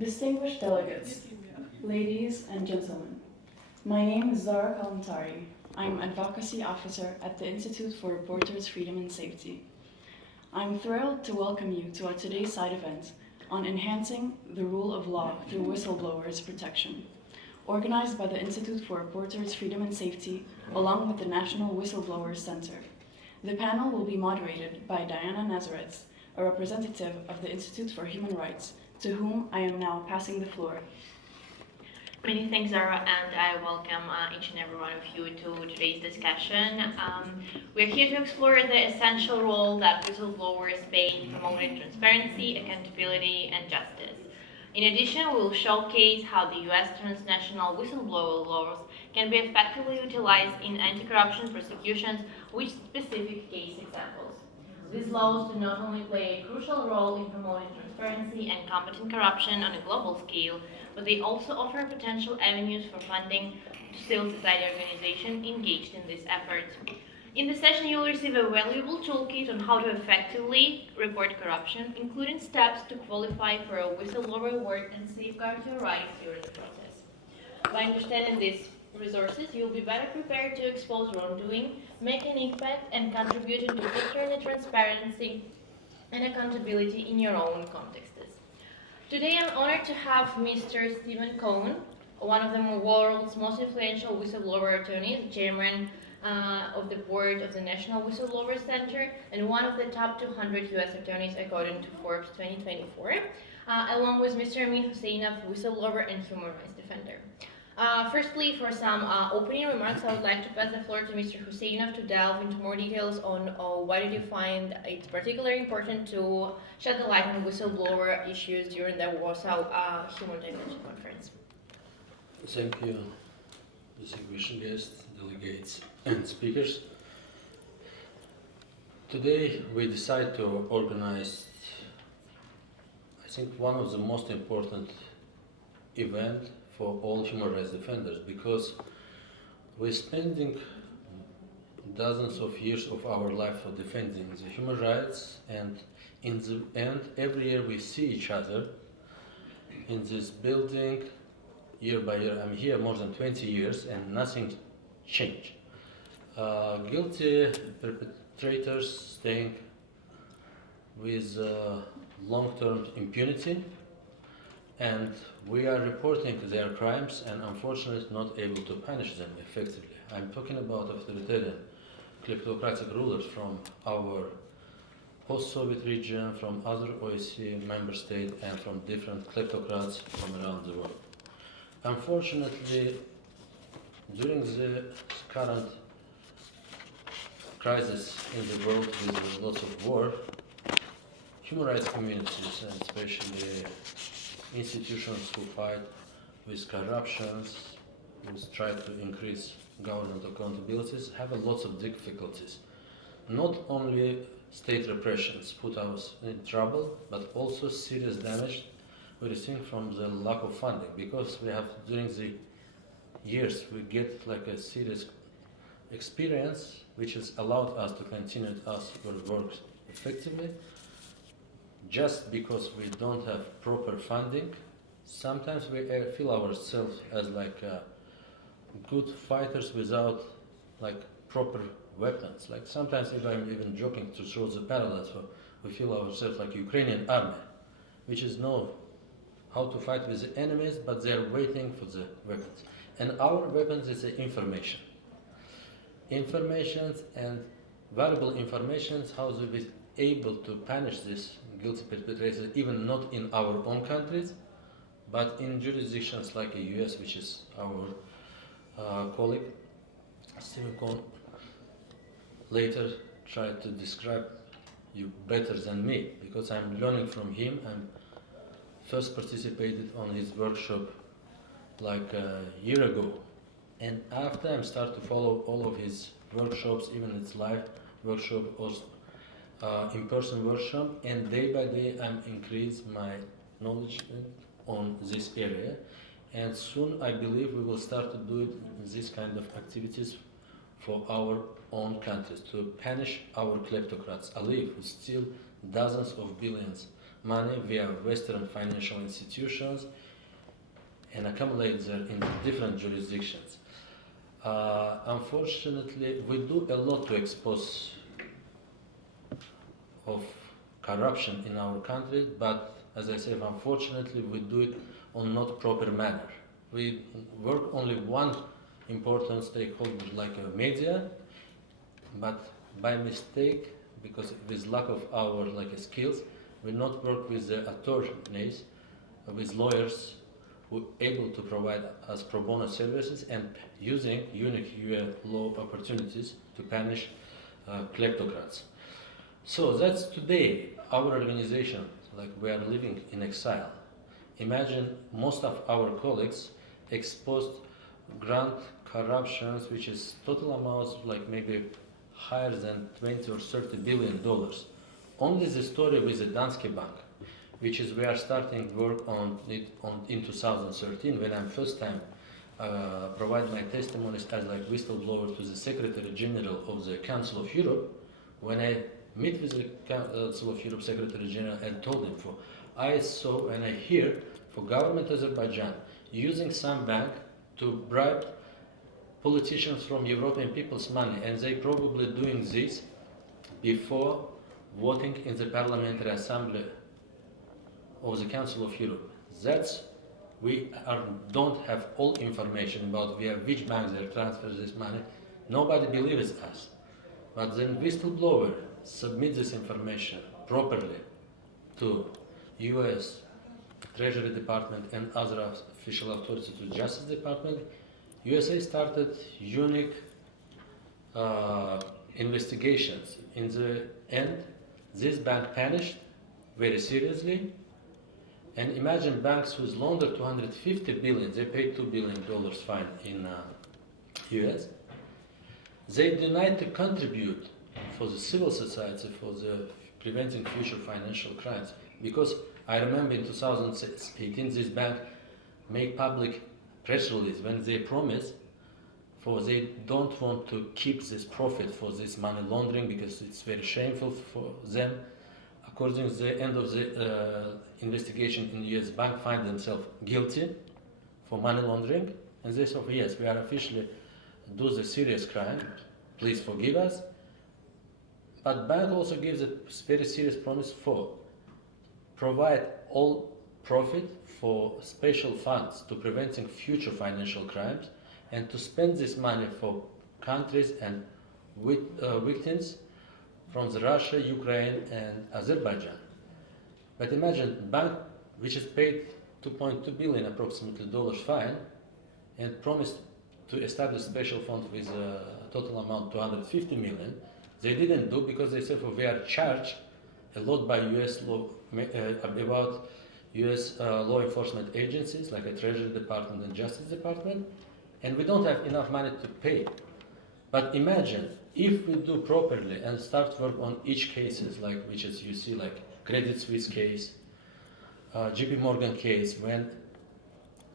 Distinguished delegates, ladies and gentlemen, my name is Zara Kalantari. I'm Advocacy Officer at the Institute for Reporters' Freedom and Safety. I'm thrilled to welcome you to our today's side event on enhancing the rule of law through whistleblowers' protection, organized by the Institute for Reporters' Freedom and Safety along with the National Whistleblowers Center. The panel will be moderated by Diana Nazareth, a representative of the Institute for Human Rights, to whom I am now passing the floor. Many thanks, Zara, and I welcome each and every one of you to today's discussion. We're here to explore the essential role that whistleblowers play in promoting transparency, accountability, and justice. In addition, we will showcase how the U.S. transnational whistleblower laws can be effectively utilized in anti-corruption prosecutions with specific case examples. These laws do not only play a crucial role in promoting transparency and combating corruption on a global scale, but they also offer potential avenues for funding to civil society organizations engaged in this effort. In this session, you will receive a valuable toolkit on how to effectively report corruption, including steps to qualify for a whistleblower award and safeguard your rights during the process. By understanding these resources, you will be better prepared to expose wrongdoing, make an impact, and contribute to fostering transparency and accountability in your own contexts. Today, I'm honored to have Mr. Stephen Cohen, one of the world's most influential whistleblower attorneys, chairman of the board of the National Whistleblowers Center, and one of the top 200 U.S. attorneys according to Forbes 2024, along with Mr. Amin Husseinov, whistleblower and human rights defender. Firstly, for some opening remarks, I would like to pass the floor to Mr. Husseinov to delve into more details on why did you find it's particularly important to shed the light on whistleblower issues during the Warsaw Human Dimension Conference. Thank you, distinguished guests, delegates, and speakers. Today we decided to organize, I think, one of the most important events for all human rights defenders, because we're spending dozens of years of our life for defending the human rights, and in the end, every year we see each other in this building year by year. I'm here more than 20 years and nothing changed. Guilty perpetrators staying with long-term impunity, and we are reporting their crimes and unfortunately not able to punish them effectively. I'm talking about authoritarian kleptocratic rulers from our post-Soviet region, from other OSCE member states, and from different kleptocrats from around the world. Unfortunately, during the current crisis in the world with lots of war, human rights communities, and especially institutions who fight with corruptions, who try to increase government accountabilities, have lots of difficulties. Not only state repressions put us in trouble, but also serious damage we receive from the lack of funding, because we have, during the years, we get like a serious experience which has allowed us to continue our work effectively. Just because we don't have proper funding, sometimes we feel ourselves as like good fighters without like proper weapons. Like sometimes, if I'm even joking to show the parallels, we feel ourselves like Ukrainian army, which is know how to fight with the enemies, but they're waiting for the weapons. And our weapons is the information. Informations and valuable informations, how to be able to punish this guilty perpetrators, even not in our own countries, but in jurisdictions like the US, which is our colleague Stephen Cohen later tried to describe you better than me, because I'm learning from him. I first participated on his workshop like a year ago, and after I started to follow all of his workshops, even its live workshop or in-person workshop, and day by day I'm increased my knowledge on this area, and soon I believe we will start to do this kind of activities for our own countries, to punish our kleptocrats, Aliyev, who steal dozens of billions money via Western financial institutions and accumulate them in different jurisdictions. Unfortunately, we do a lot to expose of corruption in our country, but as I said, unfortunately, we do it on not proper manner. We work only one important stakeholder like media, but by mistake, because with lack of our skills, we not work with the attorneys, with lawyers who able to provide us pro bono services and using unique UA law opportunities to punish kleptocrats. So that's today our organization, we are living in exile. Imagine most of our colleagues exposed grant corruptions, which is total amounts maybe higher than 20 or 30 billion dollars. Only the story with the Danske Bank, which is we are starting work on it in 2013, when I'm first time provide my testimonies as whistleblower to the Secretary General of the Council of Europe. When I meet with the Council of Europe Secretary General and told him I saw and I hear for government of Azerbaijan using some bank to bribe politicians from European people's money, and they probably doing this before voting in the Parliamentary Assembly of the Council of Europe. That's don't have all information about via which banks they transfer this money. Nobody believes us. But then whistleblower submit this information properly to US Treasury Department and other official authorities, to Justice Department. USA started unique investigations. In the end, this bank punished very seriously. And imagine banks whose laundered 250 billion, they paid $2 billion fine in US. They denied to contribute for the civil society for the preventing future financial crimes. Because I remember in 2018, this bank made public press release when they promised they don't want to keep this profit for this money laundering because it's very shameful for them. According to the end of the investigation in the US, bank find themselves guilty for money laundering, and they said, yes, we are officially do the serious crime, please forgive us. But bank also gives a very serious promise for provide all profit for special funds to preventing future financial crimes and to spend this money for countries and victims from Russia, Ukraine, and Azerbaijan. But imagine bank which is paid 2.2 billion approximately dollars fine and promised to establish special fund with a total amount 250 million. They didn't do because they said we are charged a lot by US law about US law enforcement agencies like a Treasury Department and Justice Department, and we don't have enough money to pay. But imagine if we do properly and start work on each cases, which is you see Credit Suisse case, JP Morgan case, when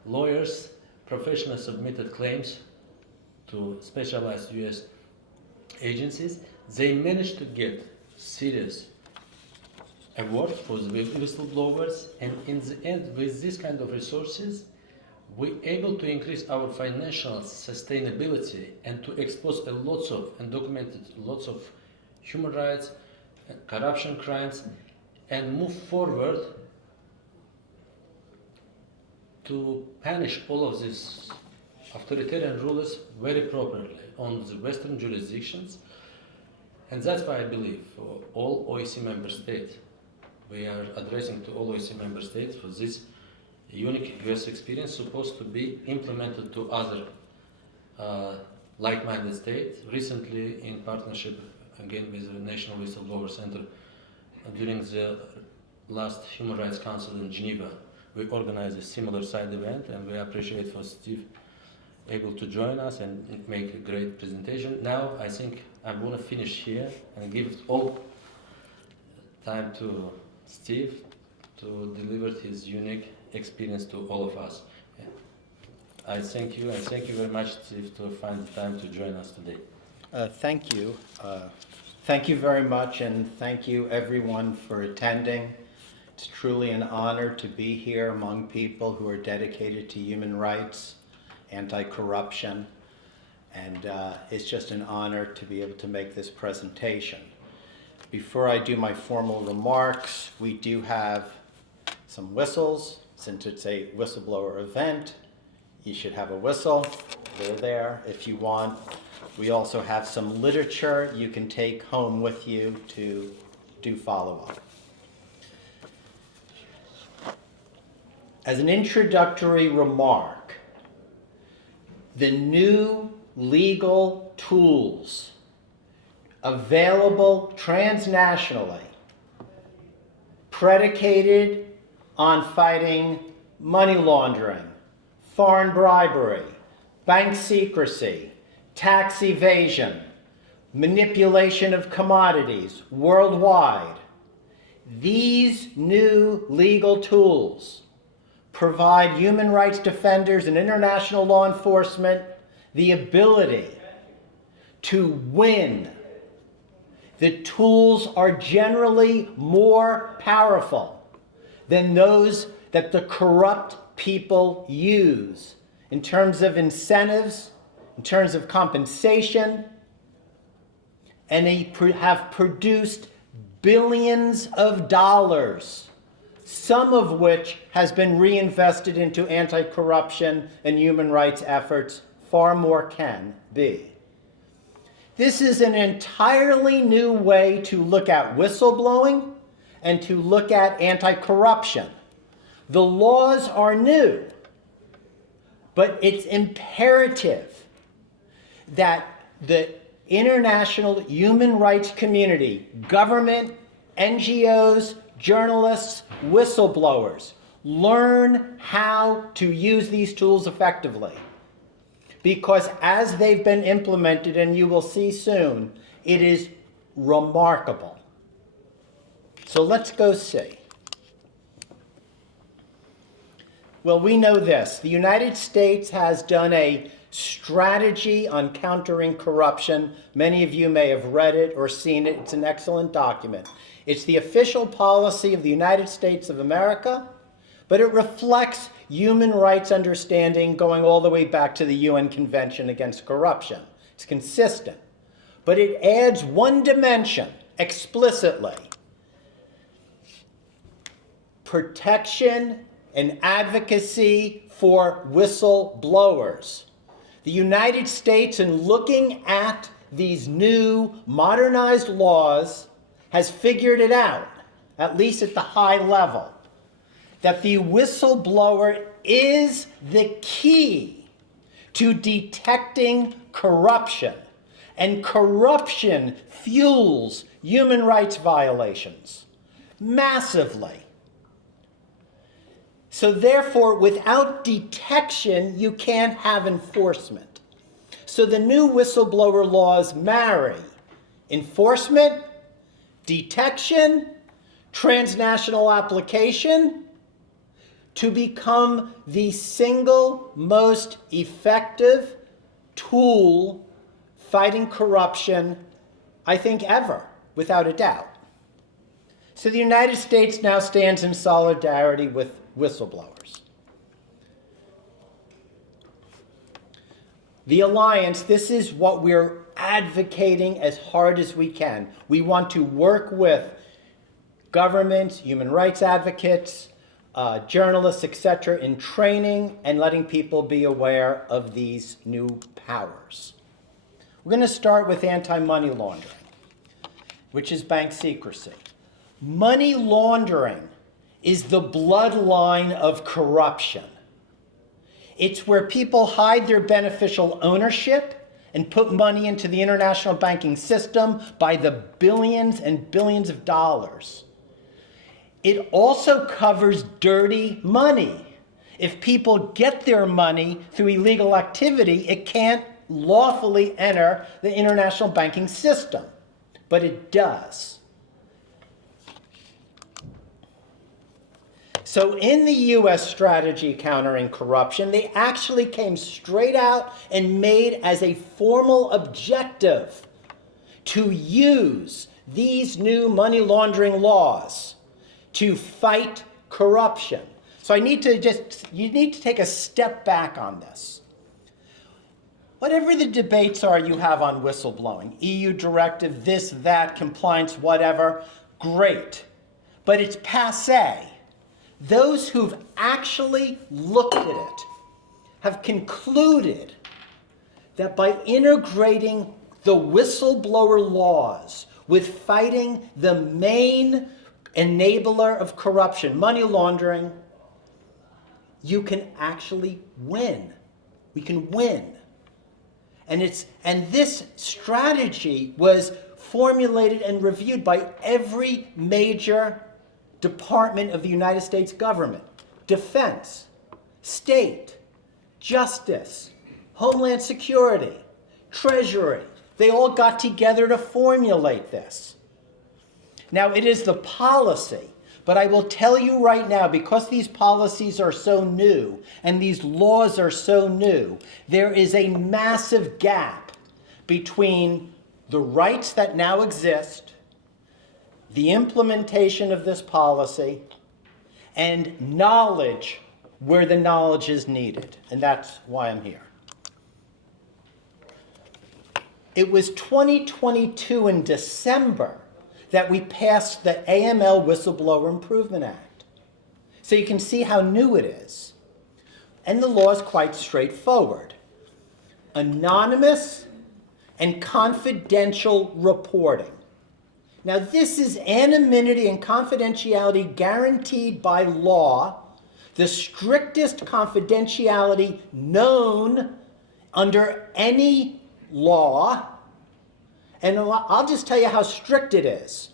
lawyers, professionals submitted claims to specialized US agencies, they managed to get serious award for the whistleblowers, and in the end, with this kind of resources, we're able to increase our financial sustainability and to expose lots of and documented lots of human rights, corruption crimes, and move forward to punish all of these authoritarian rulers very properly on the Western jurisdictions. And that's why I believe for all OEC member states, we are addressing to all OEC member states for this unique US experience supposed to be implemented to other like-minded states. Recently, in partnership again with the National Whistleblower Center, during the last Human Rights Council in Geneva, we organized a similar side event, and we appreciate for Steve able to join us and make a great presentation. Now I think I'm going to finish here and give all time to Steve to deliver his unique experience to all of us. Yeah. I thank you, and thank you very much, Steve, to find the time to join us today. Thank you. Thank you very much, and thank you everyone for attending. It's truly an honor to be here among people who are dedicated to human rights, anti-corruption, and it's just an honor to be able to make this presentation. Before I do my formal remarks, we do have some whistles. Since it's a whistleblower event, you should have a whistle. They're there if you want. We also have some literature you can take home with you to do follow-up. As an introductory remark, the new legal tools available transnationally, predicated on fighting money laundering, foreign bribery, bank secrecy, tax evasion, manipulation of commodities worldwide. These new legal tools provide human rights defenders and international law enforcement the ability to win. The tools are generally more powerful than those that the corrupt people use in terms of incentives, in terms of compensation, and they have produced billions of dollars, some of which has been reinvested into anti-corruption and human rights efforts. Far more can be. This is an entirely new way to look at whistleblowing and to look at anti-corruption. The laws are new, but it's imperative that the international human rights community, government, NGOs, journalists, whistleblowers, learn how to use these tools effectively. Because as they've been implemented, and you will see soon, it is remarkable. So let's go see. Well, we know this. The United States has done a strategy on countering corruption. Many of you may have read it or seen it. It's an excellent document. It's the official policy of the United States of America, but it reflects human rights understanding going all the way back to the UN Convention Against Corruption. It's consistent. But it adds one dimension explicitly: protection and advocacy for whistleblowers. The United States, in looking at these new modernized laws, has figured it out, at least at the high level, that the whistleblower is the key to detecting corruption, and corruption fuels human rights violations massively. So therefore, without detection, you can't have enforcement. So the new whistleblower laws marry enforcement, detection, transnational application, to become the single most effective tool fighting corruption, I think, ever, without a doubt. So the United States now stands in solidarity with whistleblowers. The Alliance, this is what we're advocating as hard as we can. We want to work with governments, human rights advocates, journalists, etc., in training and letting people be aware of these new powers. We're going to start with anti-money laundering, which is bank secrecy. Money laundering is the bloodline of corruption. It's where people hide their beneficial ownership and put money into the international banking system by the billions and billions of dollars. It also covers dirty money. If people get their money through illegal activity, it can't lawfully enter the international banking system, but it does. So in the US strategy countering corruption, they actually came straight out and made as a formal objective to use these new money laundering laws to fight corruption. So you need to take a step back on this. Whatever the debates are you have on whistleblowing, EU directive, this, that, compliance, whatever, great. But it's passé. Those who've actually looked at it have concluded that by integrating the whistleblower laws with fighting the main enabler of corruption, money laundering, you can actually win. We can win. And this strategy was formulated and reviewed by every major department of the United States government: defense, state, justice, Homeland Security, Treasury. They all got together to formulate this. Now, it is the policy, but I will tell you right now, because these policies are so new and these laws are so new, there is a massive gap between the rights that now exist, the implementation of this policy, and knowledge where the knowledge is needed. And that's why I'm here. It was 2022 in December that we passed the AML Whistleblower Improvement Act. So you can see how new it is. And the law is quite straightforward. Anonymous and confidential reporting. Now, this is anonymity and confidentiality guaranteed by law, the strictest confidentiality known under any law. And I'll just tell you how strict it is.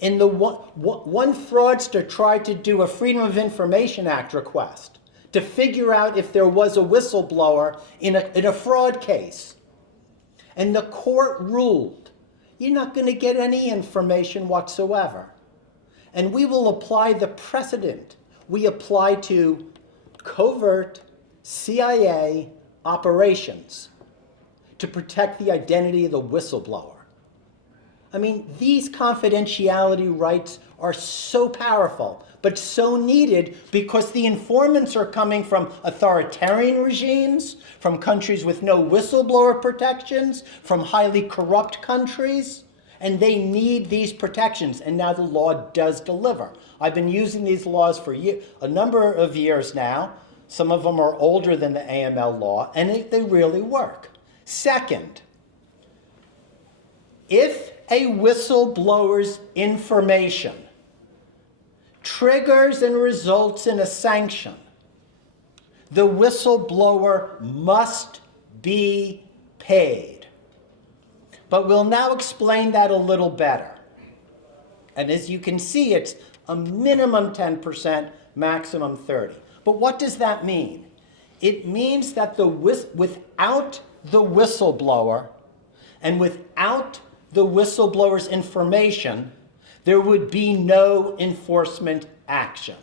In the one fraudster tried to do a Freedom of Information Act request to figure out if there was a whistleblower in a fraud case. And the court ruled, you're not going to get any information whatsoever. And we will apply the precedent we apply to covert CIA operations to protect the identity of the whistleblower. I mean, these confidentiality rights are so powerful, but so needed because the informants are coming from authoritarian regimes, from countries with no whistleblower protections, from highly corrupt countries, and they need these protections, and now the law does deliver. I've been using these laws for a number of years now. Some of them are older than the AML law, and they really work. Second, if a whistleblower's information triggers and results in a sanction, the whistleblower must be paid. But we'll now explain that a little better. And as you can see, it's a minimum 10%, maximum 30%. But what does that mean? It means that without the whistleblower and without the whistleblower's information, there would be no enforcement action.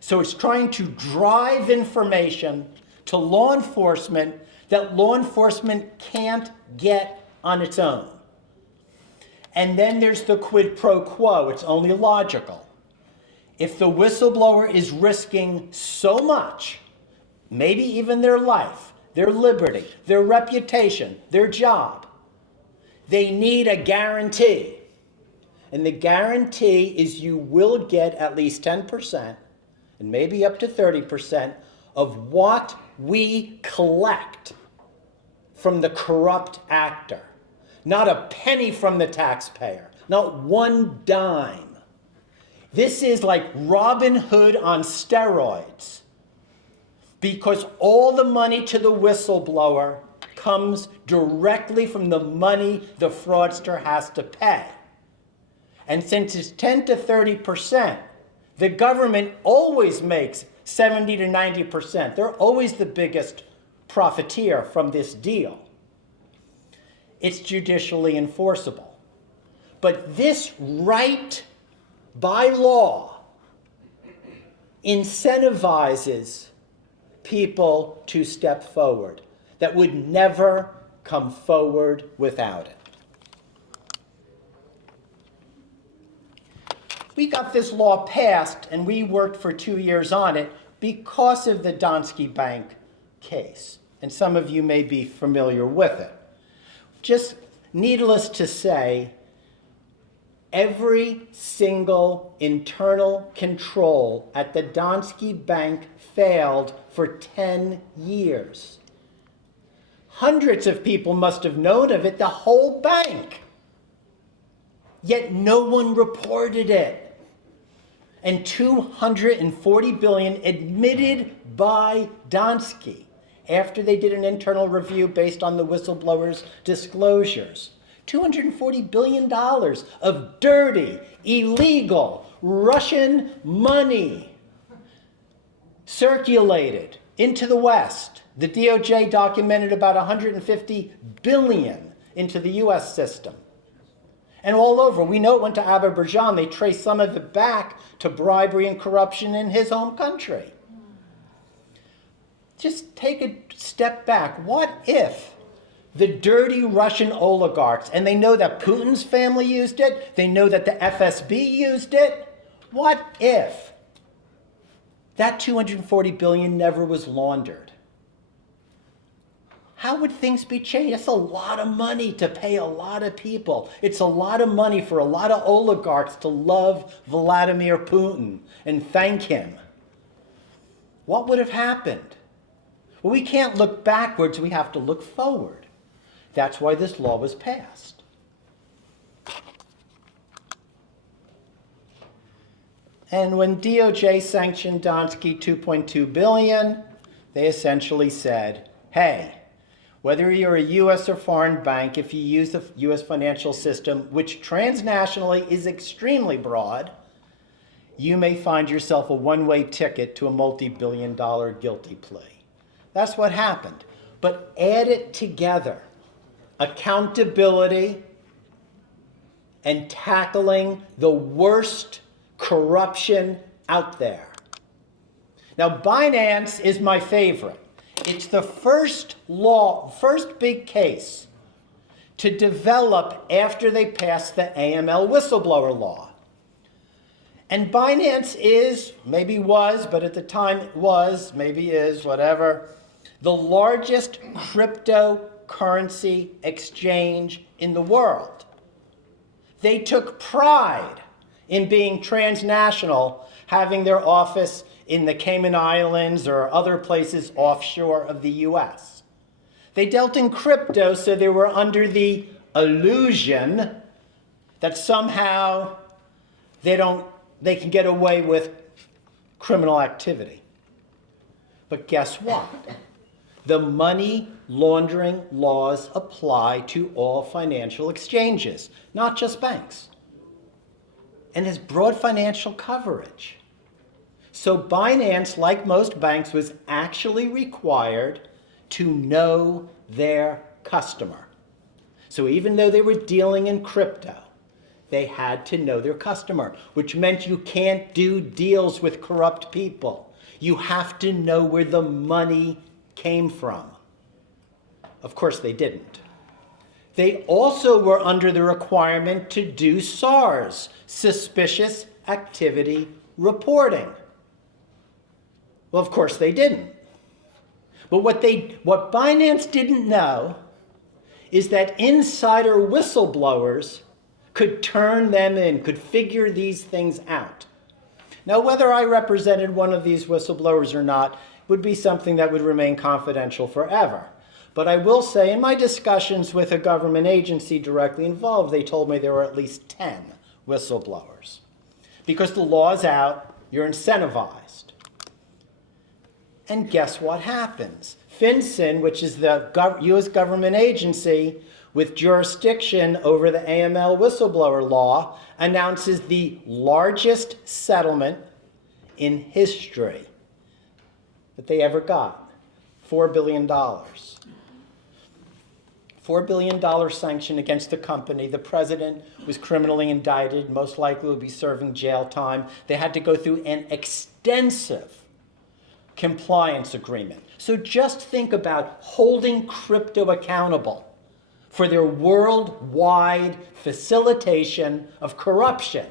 So it's trying to drive information to law enforcement that law enforcement can't get on its own. And then there's the quid pro quo. It's only logical. If the whistleblower is risking so much, maybe even their life, their liberty, their reputation, their job, they need a guarantee. And the guarantee is you will get at least 10% and maybe up to 30% of what we collect from the corrupt actor. Not a penny from the taxpayer, not one dime. This is like Robin Hood on steroids, because all the money to the whistleblower comes directly from the money the fraudster has to pay. And since it's 10 to 30%, the government always makes 70 to 90%. They're always the biggest profiteer from this deal. It's judicially enforceable. But this right by law incentivizes people to step forward that would never come forward without it. We got this law passed, and we worked for 2 years on it because of the Danske Bank case. And some of you may be familiar with it. Just needless to say, every single internal control at the Danske Bank failed for 10 years. Hundreds of people must have known of it, the whole bank. Yet no one reported it. And 240 billion admitted by Danske after they did an internal review based on the whistleblowers' disclosures. $240 billion of dirty, illegal, Russian money circulated into the West. The DOJ documented about 150 billion into the US system. And all over, we know it went to Azerbaijan. They traced some of it back to bribery and corruption in his home country. Just take a step back. What if the dirty Russian oligarchs, and they know that Putin's family used it, they know that the FSB used it, what if that 240 billion never was laundered? How would things be changed? That's a lot of money to pay a lot of people. It's a lot of money for a lot of oligarchs to love Vladimir Putin and thank him. What would have happened? Well, we can't look backwards, we have to look forward. That's why this law was passed. And when DOJ sanctioned Danske 2.2 billion, they essentially said, hey, whether you're a US or foreign bank, if you use the US financial system, which transnationally is extremely broad, you may find yourself a one-way ticket to a multi-billion-dollar guilty plea. That's what happened. But add it together. Accountability and tackling the worst corruption out there. Now, Binance is my favorite. It's the first big case to develop after they passed the AML whistleblower law. And Binance is, maybe was, but at the time was, maybe is, whatever, the largest cryptocurrency exchange in the world. They took pride in being transnational, having their office in the Cayman Islands or other places offshore of the US. They dealt in crypto, so they were under the illusion that somehow they can get away with criminal activity. But guess what? The money laundering laws apply to all financial exchanges, not just banks, and has broad financial coverage. So Binance, like most banks, was actually required to know their customer. So even though they were dealing in crypto, they had to know their customer, which meant you can't do deals with corrupt people. You have to know where the money came from. Of course, they didn't. They also were under the requirement to do SARS, suspicious activity reporting. Well, of course, they didn't. But what Binance didn't know is that insider whistleblowers could turn them in, could figure these things out. Now, whether I represented one of these whistleblowers or not would be something that would remain confidential forever. But I will say, in my discussions with a government agency directly involved, they told me there were at least 10 whistleblowers. Because the law's out, you're incentivized. And guess what happens? FinCEN, which is the US government agency with jurisdiction over the AML whistleblower law, announces the largest settlement in history that they ever got, $4 billion. $4 billion sanction against the company. The president was criminally indicted, most likely will be serving jail time. They had to go through an extensive compliance agreement. So just think about holding crypto accountable for their worldwide facilitation of corruption.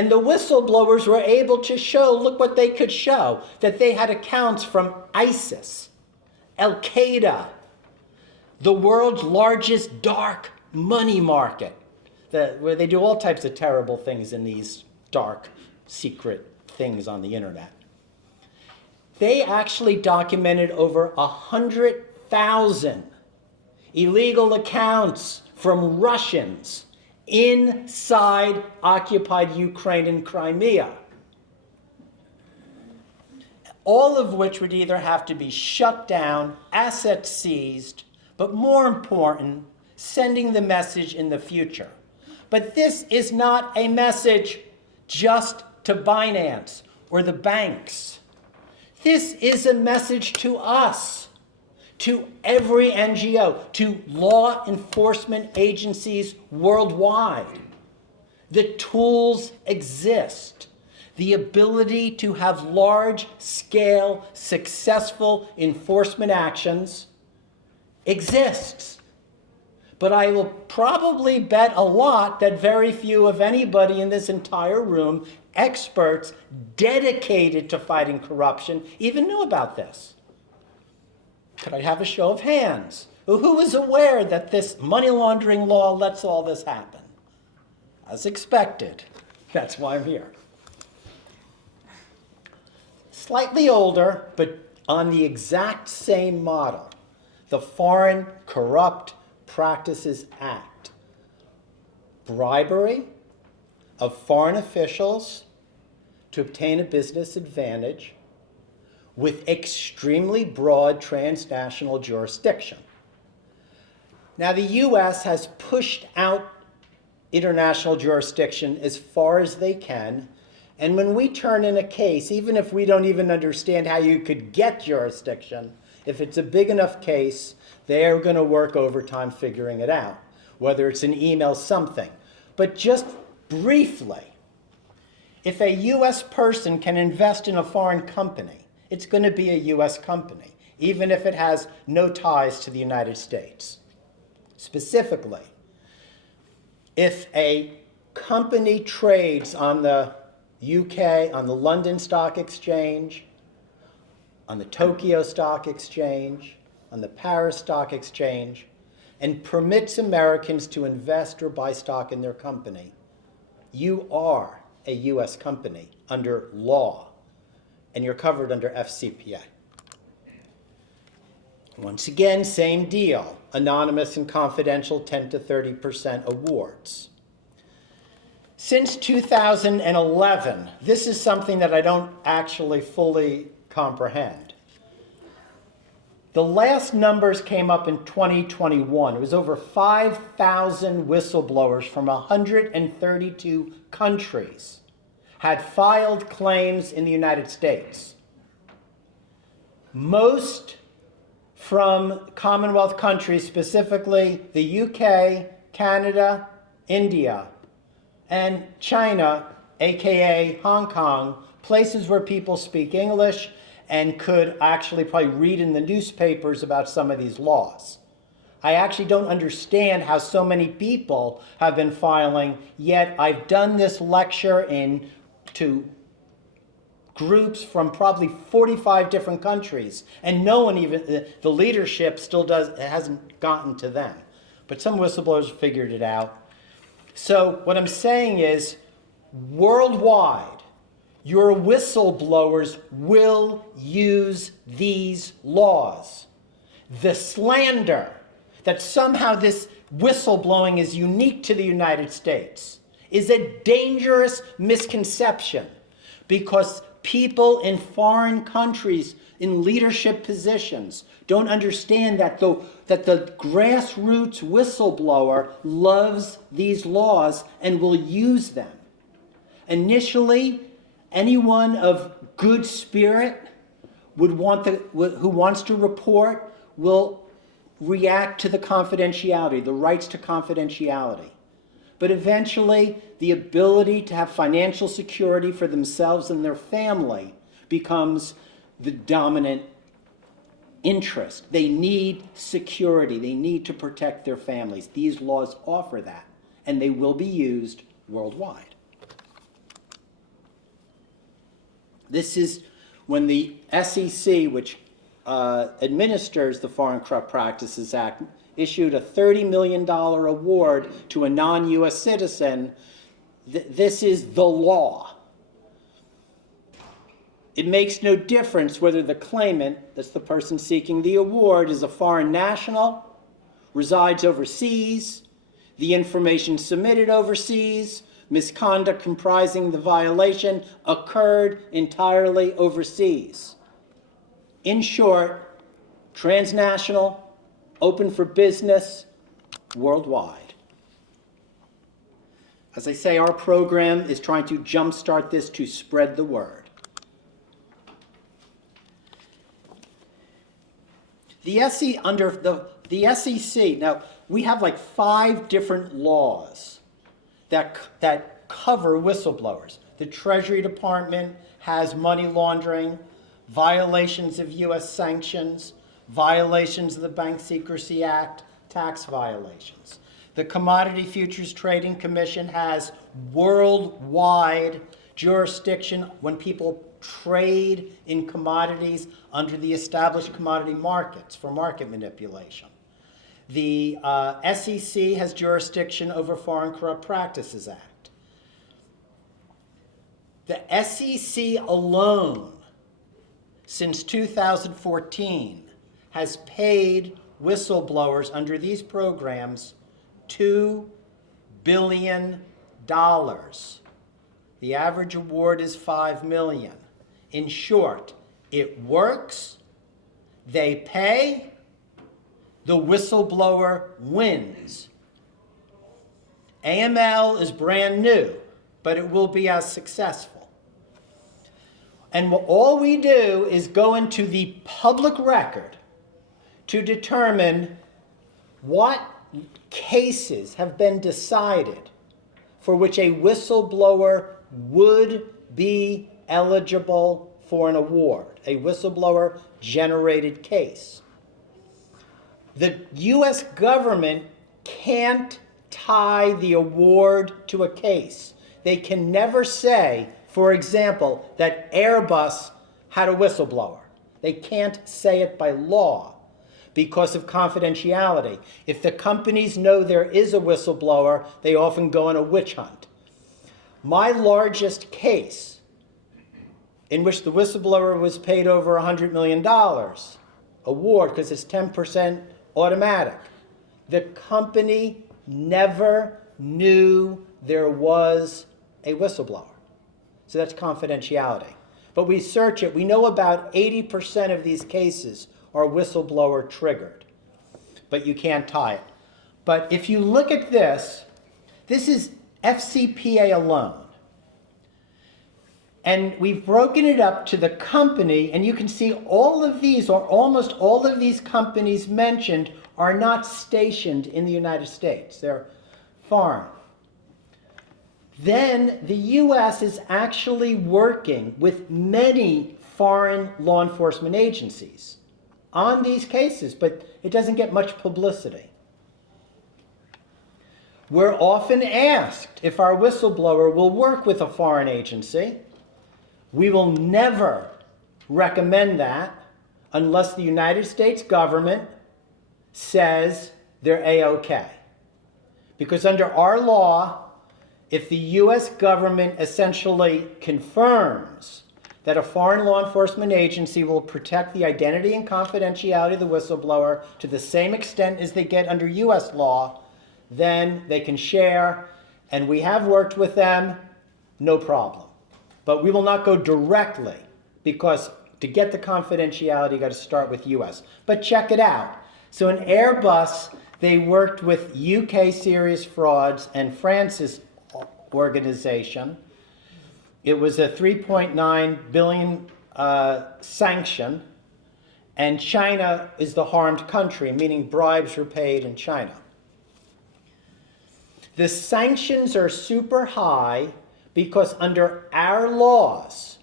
And the whistleblowers were able to show, look what they could show, that they had accounts from ISIS, Al-Qaeda, the world's largest dark money market, where they do all types of terrible things in these dark, secret things on the internet. They actually documented over 100,000 illegal accounts from Russians inside occupied Ukraine and Crimea, all of which would either have to be shut down, assets seized, but more important, sending the message in the future. But this is not a message just to Binance or the banks. This is a message to us, to every NGO, to law enforcement agencies worldwide. The tools exist. The ability to have large-scale, successful enforcement actions exists. But I will probably bet a lot that very few of anybody in this entire room, experts dedicated to fighting corruption, even knew about this. Could I have a show of hands? Who is aware that this money laundering law lets all this happen? As expected. That's why I'm here. Slightly older, but on the exact same model, the Foreign Corrupt Practices Act. Bribery of foreign officials to obtain a business advantage with extremely broad transnational jurisdiction. Now, the US has pushed out international jurisdiction as far as they can, and when we turn in a case, even if we don't even understand how you could get jurisdiction, if it's a big enough case, they're going to work overtime figuring it out, whether it's an email, something. But just briefly, if a US person can invest in a foreign company, it's going to be a US company, even if it has no ties to the United States. Specifically, if a company trades on the UK, on the London Stock Exchange, on the Tokyo Stock Exchange, on the Paris Stock Exchange, and permits Americans to invest or buy stock in their company, you are a US company under law, and you're covered under FCPA. Once again, same deal. Anonymous and confidential 10 to 30% awards. Since 2011, this is something that I don't actually fully comprehend. The last numbers came up in 2021. It was over 5,000 whistleblowers from 132 countries had filed claims in the United States. Most from Commonwealth countries, specifically the UK, Canada, India, and China, aka Hong Kong, places where people speak English and could actually probably read in the newspapers about some of these laws. I actually don't understand how so many people have been filing, yet I've done this lecture to groups from probably 45 different countries, and no one even, the leadership still hasn't gotten to them. But some whistleblowers figured it out. So what I'm saying is, worldwide, your whistleblowers will use these laws. The slander that somehow this whistleblowing is unique to the United States is a dangerous misconception, because people in foreign countries in leadership positions don't understand that the grassroots whistleblower loves these laws and will use them. Initially, anyone of good spirit who wants to report will react to the confidentiality, the rights to confidentiality. But eventually, the ability to have financial security for themselves and their family becomes the dominant interest. They need security. They need to protect their families. These laws offer that, and they will be used worldwide. This is when the SEC, which administers the Foreign Corrupt Practices Act, issued a $30 million award to a non-US citizen. This is the law. It makes no difference whether the claimant, that's the person seeking the award, is a foreign national, resides overseas, the information submitted overseas, misconduct comprising the violation occurred entirely overseas. In short, transnational, open for business, worldwide. As I say, our program is trying to jumpstart this to spread the word. The SEC, now we have like 5 different laws that cover whistleblowers. The Treasury Department has money laundering, violations of US sanctions, violations of the Bank Secrecy Act, tax violations. The Commodity Futures Trading Commission has worldwide jurisdiction when people trade in commodities under the established commodity markets for market manipulation. The SEC has jurisdiction over Foreign Corrupt Practices Act. The SEC alone, since 2014, has paid whistleblowers under these programs $2 billion. The average award is $5 million. In short, it works, they pay, the whistleblower wins. AML is brand new, but it will be as successful. And all we do is go into the public record to determine what cases have been decided for which a whistleblower would be eligible for an award, a whistleblower-generated case. The U.S. government can't tie the award to a case. They can never say, for example, that Airbus had a whistleblower. They can't say it by law because of confidentiality. If the companies know there is a whistleblower, they often go on a witch hunt. My largest case, in which the whistleblower was paid over $100 million, award, because it's 10% automatic. The company never knew there was a whistleblower. So that's confidentiality. But we search it. We know about 80% of these cases are whistleblower triggered. But you can't tie it. But if you look at this, this is FCPA alone. And we've broken it up to the company, and you can see all of these, or almost all of these companies mentioned, are not stationed in the United States. They're foreign. Then the U.S. is actually working with many foreign law enforcement agencies on these cases, but it doesn't get much publicity. We're often asked if our whistleblower will work with a foreign agency. We will never recommend that unless the United States government says they're A-OK. Because under our law, if the U.S. government essentially confirms that a foreign law enforcement agency will protect the identity and confidentiality of the whistleblower to the same extent as they get under U.S. law, then they can share, and we have worked with them, no problem. But we will not go directly, because to get the confidentiality, you've got to start with U.S. But check it out. So in Airbus, they worked with UK Serious Frauds and France's organization. It was a 3.9 billion sanction, and China is the harmed country, meaning bribes were paid in China. The sanctions are super high because under our laws,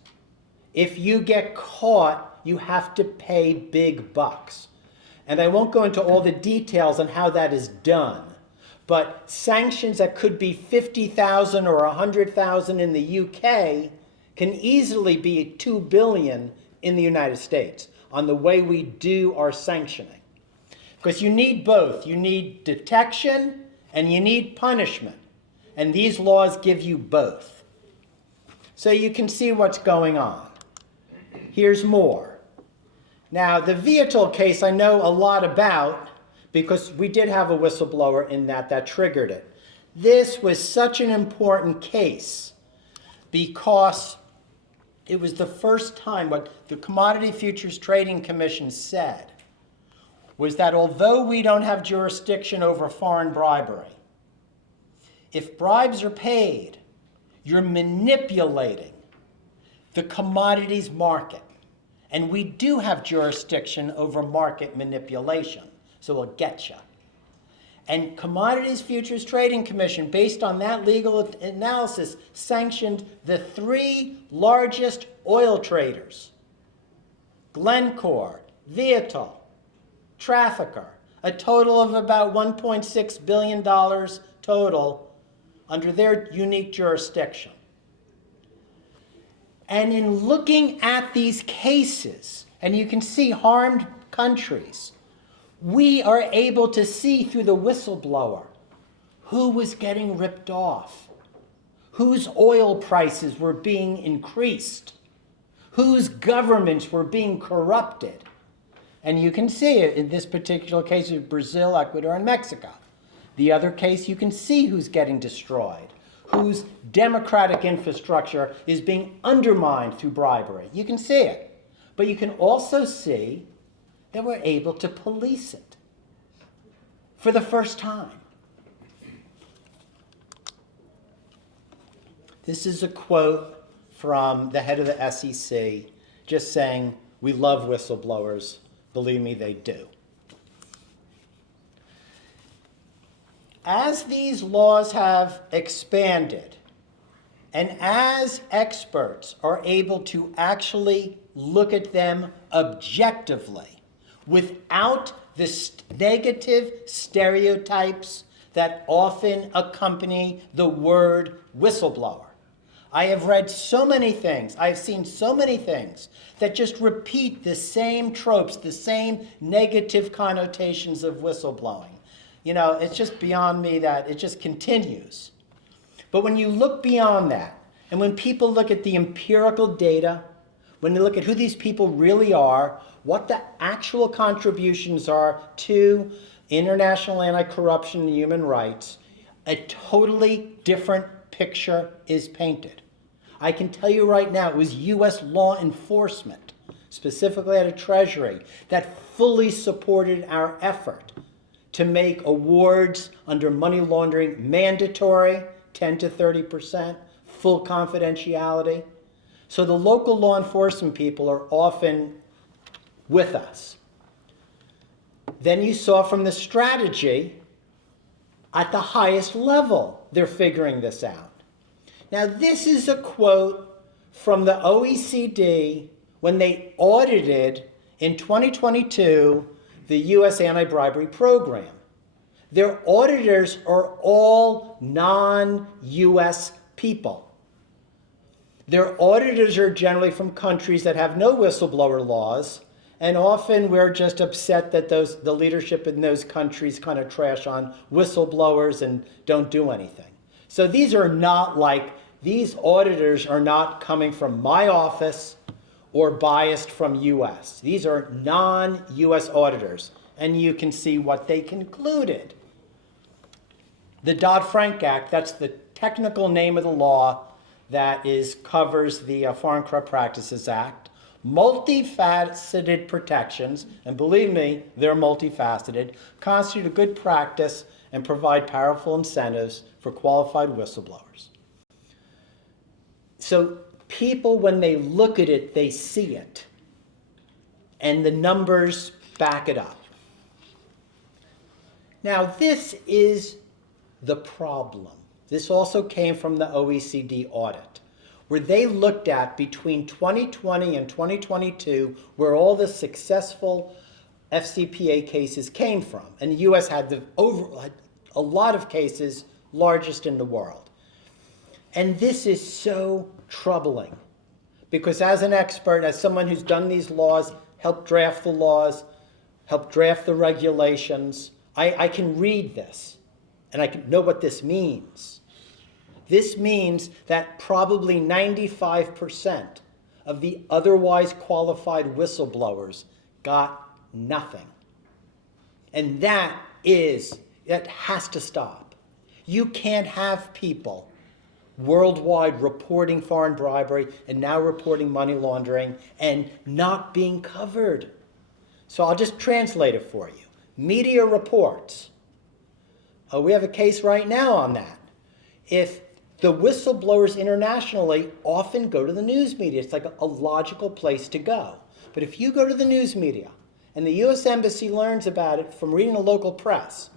if you get caught, you have to pay big bucks. And I won't go into all the details on how that is done, but sanctions that could be 50,000 or 100,000 in the UK can easily be 2 billion in the United States on the way we do our sanctioning. Because you need both. You need detection and you need punishment. And these laws give you both. So you can see what's going on. Here's more. Now, the Viator case I know a lot about because we did have a whistleblower in that triggered it. This was such an important case because it was the first time what the Commodity Futures Trading Commission said was that although we don't have jurisdiction over foreign bribery, if bribes are paid, you're manipulating the commodities market. And we do have jurisdiction over market manipulation, so we'll get you. And Commodities Futures Trading Commission, based on that legal analysis, sanctioned the 3 largest oil traders, Glencore, Viator, Trafficker, a total of about $1.6 billion total under their unique jurisdiction. And in looking at these cases, and you can see harmed countries, we are able to see through the whistleblower who was getting ripped off, whose oil prices were being increased, whose governments were being corrupted. And you can see it in this particular case of Brazil, Ecuador, and Mexico. The other case, you can see who's getting destroyed, whose democratic infrastructure is being undermined through bribery. You can see it. But you can also see that we're able to police it for the first time. This is a quote from the head of the SEC just saying, "We love whistleblowers. Believe me, they do." As these laws have expanded, and as experts are able to actually look at them objectively, without the negative stereotypes that often accompany the word whistleblower. I have read so many things, I've seen so many things that just repeat the same tropes, the same negative connotations of whistleblowing. You know, it's just beyond me that it just continues. But when you look beyond that, and when people look at the empirical data, when they look at who these people really are, what the actual contributions are to international anti-corruption and human rights, a totally different picture is painted. I can tell you right now, it was U.S. law enforcement, specifically out of Treasury, that fully supported our effort to make awards under money laundering mandatory, 10 to 30%, full confidentiality. So the local law enforcement people are often with us. Then you saw from the strategy, at the highest level, they're figuring this out. Now, this is a quote from the OECD when they audited in 2022 the U.S. anti-bribery program. Their auditors are all non-U.S. people. Their auditors are generally from countries that have no whistleblower laws, and often we're just upset that the leadership in those countries kind of trash on whistleblowers and don't do anything. So these auditors are not coming from my office or biased from U.S. These are non-U.S. auditors, and you can see what they concluded. The Dodd-Frank Act, that's the technical name of the law that covers the Foreign Corrupt Practices Act, multifaceted protections, and believe me, they're multifaceted, constitute a good practice and provide powerful incentives for qualified whistleblowers. So people, when they look at it, they see it. And the numbers back it up. Now, this is the problem. This also came from the OECD audit, where they looked at between 2020 and 2022 where all the successful FCPA cases came from. And the U.S. had a lot of cases, largest in the world. And this is so troubling Because as an expert, as someone who's done these laws, helped draft the laws, helped draft the regulations, I can read this and I can know what this means. This means that probably 95% of the otherwise qualified whistleblowers got nothing. And that has to stop. You can't have people worldwide reporting foreign bribery and now reporting money laundering and not being covered. So I'll just translate it for you. Media reports. We have a case right now on that. If the whistleblowers internationally often go to the news media, it's like a logical place to go. But if you go to the news media and the U.S. Embassy learns about it from reading the local press,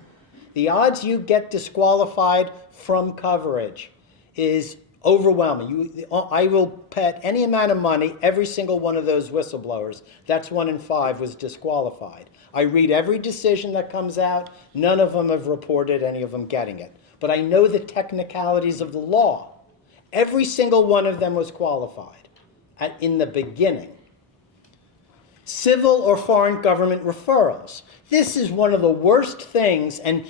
the odds you get disqualified from coverage is overwhelming. I will bet any amount of money, every single one of those whistleblowers, that's 1 in 5, was disqualified. I read every decision that comes out. None of them have reported any of them getting it. But I know the technicalities of the law. Every single one of them was qualified in the beginning. Civil or foreign government referrals. This is one of the worst things, and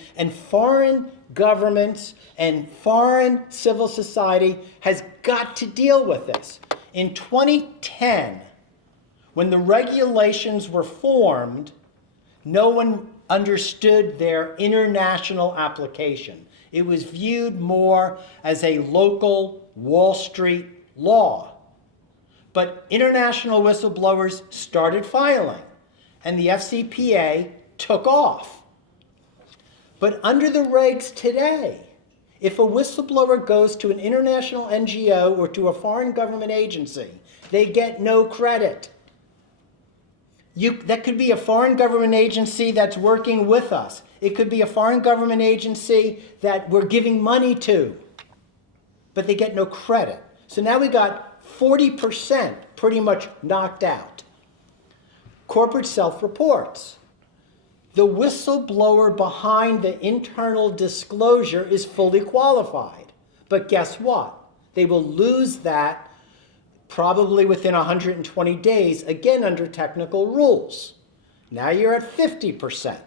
foreign governments and foreign civil society has got to deal with this. In 2010, when the regulations were formed, no one understood their international application. It was viewed more as a local Wall Street law. But international whistleblowers started filing, and the FCPA took off. But under the regs today, if a whistleblower goes to an international NGO or to a foreign government agency, they get no credit. That could be a foreign government agency that's working with us. It could be a foreign government agency that we're giving money to, but they get no credit. So now we got 40% pretty much knocked out. Corporate self-reports. The whistleblower behind the internal disclosure is fully qualified. But guess what? They will lose that probably within 120 days, again under technical rules. Now you're at 50%.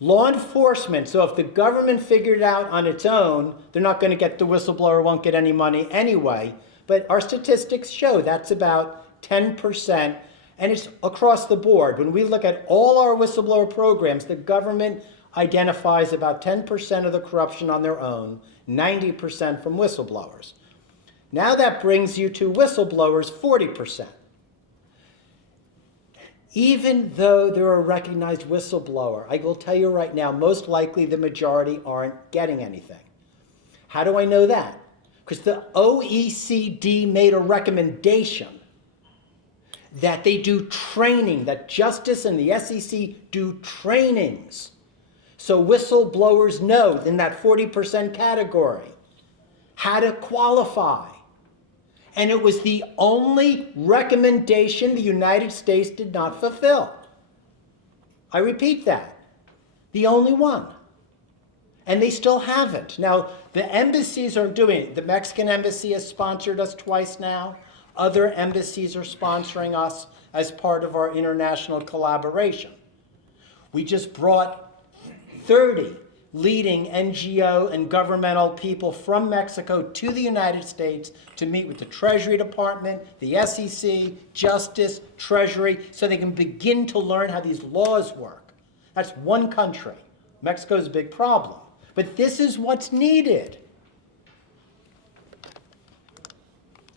Law enforcement, so if the government figured it out on its own, they're not going to get, the whistleblower won't get any money anyway. But our statistics show that's about 10%, and it's across the board. When we look at all our whistleblower programs, the government identifies about 10% of the corruption on their own, 90% from whistleblowers. Now that brings you to whistleblowers, 40%. Even though they're a recognized whistleblower, I will tell you right now, most likely the majority aren't getting anything. How do I know that? Because the OECD made a recommendation that they do training, that Justice and the SEC do trainings. So whistleblowers know in that 40% category how to qualify. And it was the only recommendation the United States did not fulfill. I repeat that. The only one. And they still haven't. Now, the embassies are doing it. The Mexican embassy has sponsored us twice now. Other embassies are sponsoring us as part of our international collaboration. We just brought 30 leading NGO and governmental people from Mexico to the United States to meet with the Treasury Department, the SEC, Justice, Treasury, so they can begin to learn how these laws work. That's one country. Mexico's a big problem. But this is what's needed.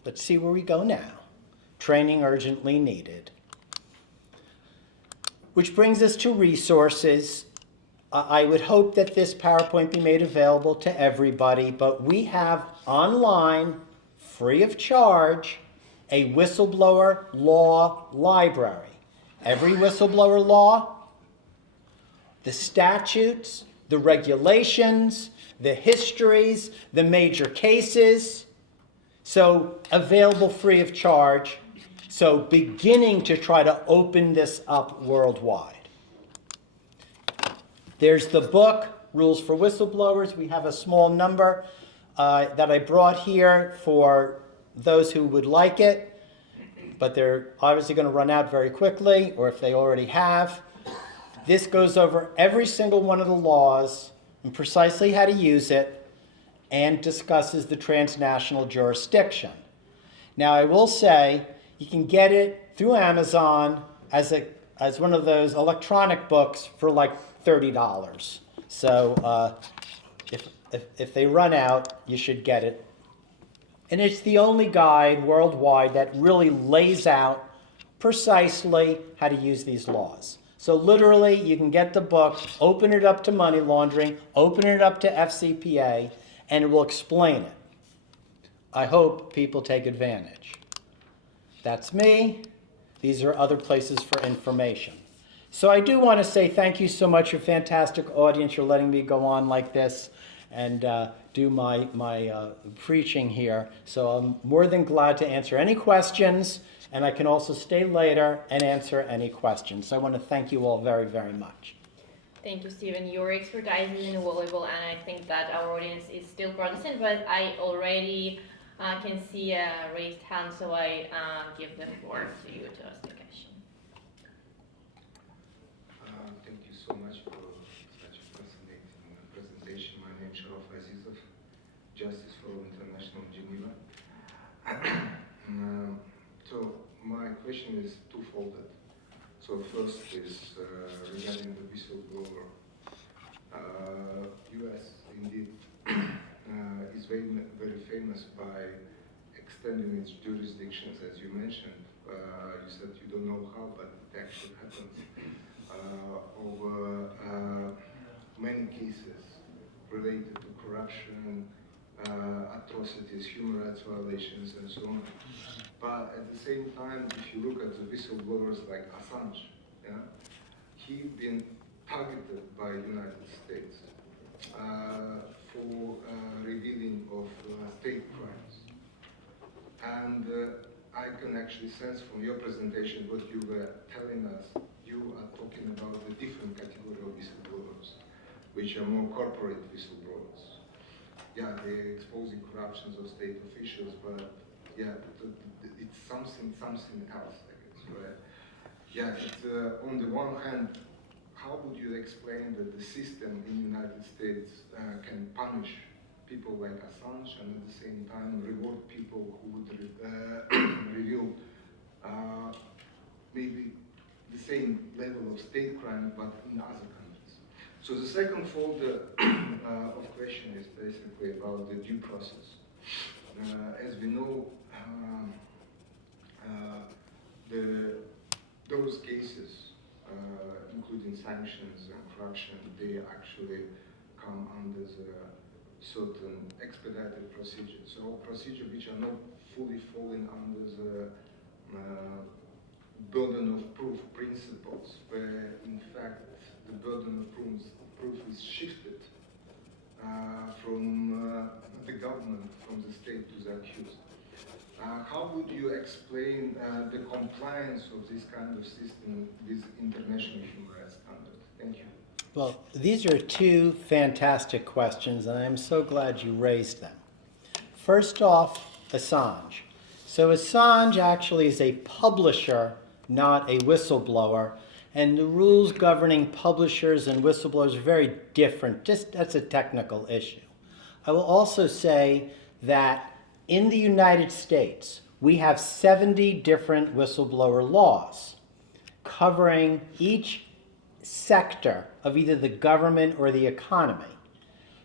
Let's see where we go now. Training urgently needed. Which brings us to resources. I would hope that this PowerPoint be made available to everybody, but we have online, free of charge, a whistleblower law library. Every whistleblower law, the statutes, the regulations, the histories, the major cases, so available free of charge, so beginning to try to open this up worldwide. There's the book, Rules for Whistleblowers. We have a small number that I brought here for those who would like it, but they're obviously going to run out very quickly, or if they already have. This goes over every single one of the laws and precisely how to use it, and discusses the transnational jurisdiction. Now, I will say you can get it through Amazon as one of those electronic books for like $30. So if they run out, you should get it. And it's the only guide worldwide that really lays out precisely how to use these laws. So literally, you can get the book, open it up to money laundering, open it up to FCPA, and it will explain it. I hope people take advantage. That's me. These are other places for information. So I do want to say thank you so much, your fantastic audience. You're letting me go on like this and do my preaching here. So I'm more than glad to answer any questions, and I can also stay later and answer any questions. So I want to thank you all very, very much. Thank you, Stephen. Your expertise is invaluable, and I think that our audience is still partisan, but I already can see a raised hand, so I give the floor to you to ask the question. Thank you so much for such a fascinating presentation. My name is Azizov, Justice for International Geneva. So my question is twofold. So first is regarding the whistleblower. U.S. indeed is very famous by extending its jurisdictions, as you mentioned. You said you don't know how, but it actually happens over many cases related to corruption, atrocities, human rights violations, and so on. But at the same time, if you look at the whistleblowers like Assange, yeah, he's been targeted by United States for revealing of state crimes. And I can actually sense from your presentation what you were telling us, you are talking about the different category of whistleblowers, which are more corporate whistleblowers. Yeah, they're exposing corruptions of state officials, but yeah, it's something else, I guess, right? Yeah, on the one hand, how would you explain that the system in the United States can punish people like Assange and at the same time reward people who would reveal maybe the same level of state crime but in other countries? So the second folder of question is basically about the due process. As we know, those cases, including sanctions and corruption, they actually come under the certain expedited procedures, so procedures which are not fully falling under the burden of proof principles, where in fact the burden of proof is shifted from the government, from the state to the accused. How would you explain the compliance of this kind of system with international human rights standards? Thank you. Well, these are two fantastic questions, and I'm so glad you raised them. First off, Assange. So Assange actually is a publisher, not a whistleblower, and the rules governing publishers and whistleblowers are very different. Just that's a technical issue. I will also say that in the United States, we have 70 different whistleblower laws covering each sector of either the government or the economy.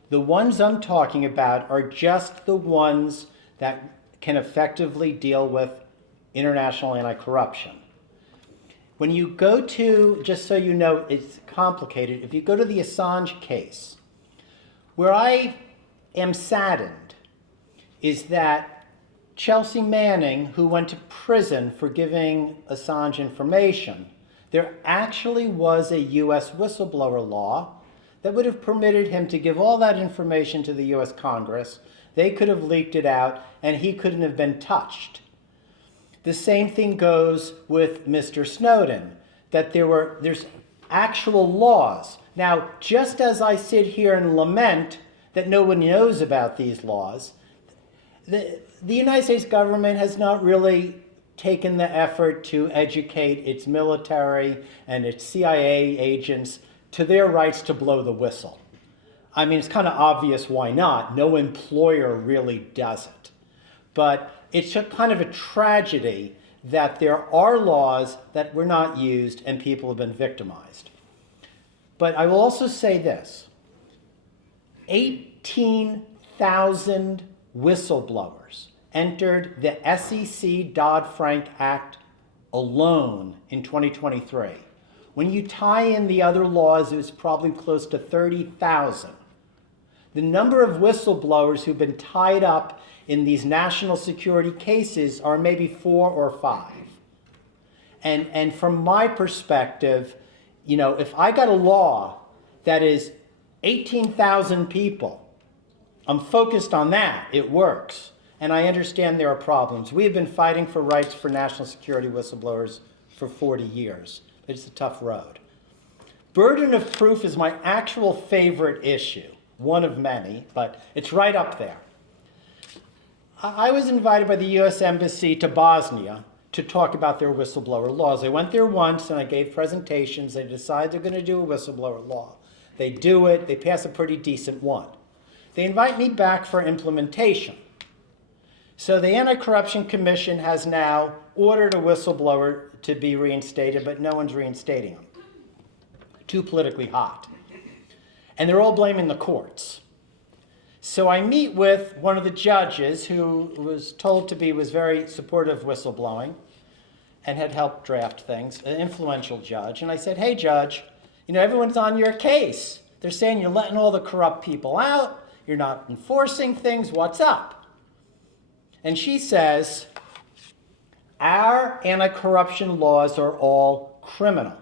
The ones I'm talking about are just the ones that can effectively deal with international anti-corruption. When you go to, just so you know, it's complicated, if you go to the Assange case, where I am saddened is that Chelsea Manning, who went to prison for giving Assange information, there actually was a U.S. whistleblower law that would have permitted him to give all that information to the U.S. Congress. They could have leaked it out, and he couldn't have been touched. The same thing goes with Mr. Snowden, that there's actual laws. Now, just as I sit here and lament that no one knows about these laws, the United States government has not really taken the effort to educate its military and its CIA agents to their rights to blow the whistle. I mean, it's kind of obvious why not. No employer really does it. But it's a kind of a tragedy that there are laws that were not used and people have been victimized. But I will also say this. 18,000 whistleblowers entered the SEC Dodd-Frank Act alone in 2023. When you tie in the other laws, it was probably close to 30,000. The number of whistleblowers who've been tied up in these national security cases are maybe 4 or 5. And from my perspective, you know, if I got a law that is 18,000 people, I'm focused on that, it works. And I understand there are problems. We have been fighting for rights for national security whistleblowers for 40 years. It's a tough road. Burden of proof is my actual favorite issue, one of many, but it's right up there. I was invited by the US Embassy to Bosnia to talk about their whistleblower laws. I went there once and I gave presentations. They decide they're going to do a whistleblower law. They do it, they pass a pretty decent one. They invite me back for implementation. So the Anti-Corruption Commission has now ordered a whistleblower to be reinstated, but no one's reinstating him. Too politically hot. And they're all blaming the courts. So I meet with one of the judges who was told to be, was very supportive of whistleblowing and had helped draft things, an influential judge. And I said, hey, judge, you know, everyone's on your case. They're saying you're letting all the corrupt people out. You're not enforcing things. What's up? And she says, our anti-corruption laws are all criminal.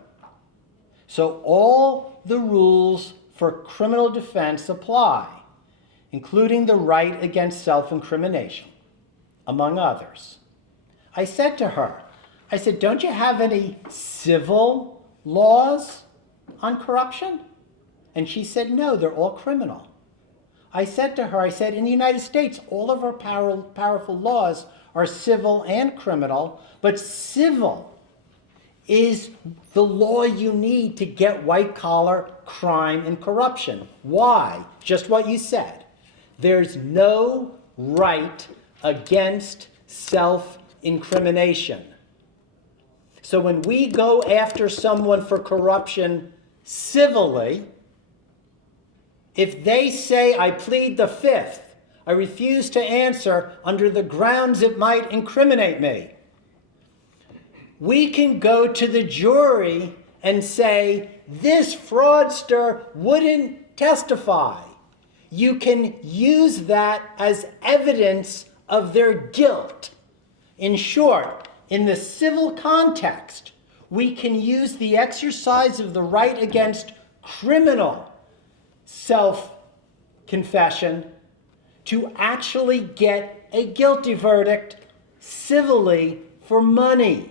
So all the rules for criminal defense apply, including the right against self-incrimination, among others. I said to her, I said, don't you have any civil laws on corruption? And she said, no, they're all criminal. I said to her, I said, in the United States, all of our powerful laws are civil and criminal, but civil is the law you need to get white-collar crime and corruption. Why? Just what you said. There's no right against self-incrimination. So when we go after someone for corruption civilly, if they say, I plead the fifth, I refuse to answer under the grounds it might incriminate me, we can go to the jury and say, this fraudster wouldn't testify. You can use that as evidence of their guilt. In short, in the civil context, we can use the exercise of the right against criminal self-confession to actually get a guilty verdict civilly for money.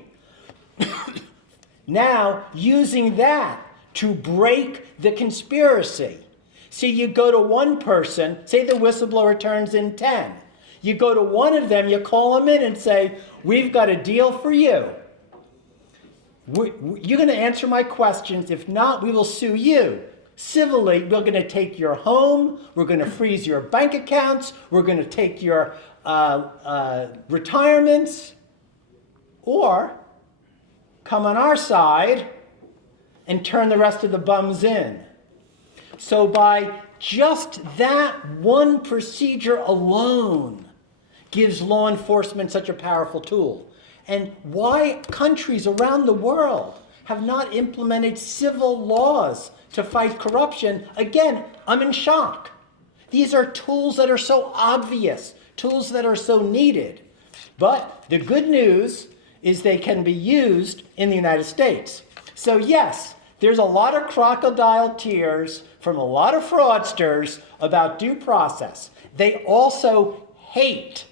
Now, using that to break the conspiracy. See, you go to one person, say the whistleblower turns in 10. You go to one of them, you call them in and say, we've got a deal for you. You're going to answer my questions. If not, we will sue you. Civilly, we're going to take your home, we're going to freeze your bank accounts, we're going to take your retirements, or come on our side and turn the rest of the bums in. So by just that one procedure alone gives law enforcement such a powerful tool. And why countries around the world have not implemented civil laws to fight corruption, again, I'm in shock. These are tools that are so obvious, tools that are so needed. But the good news is they can be used in the United States. So yes, there's a lot of crocodile tears from a lot of fraudsters about due process. They also hate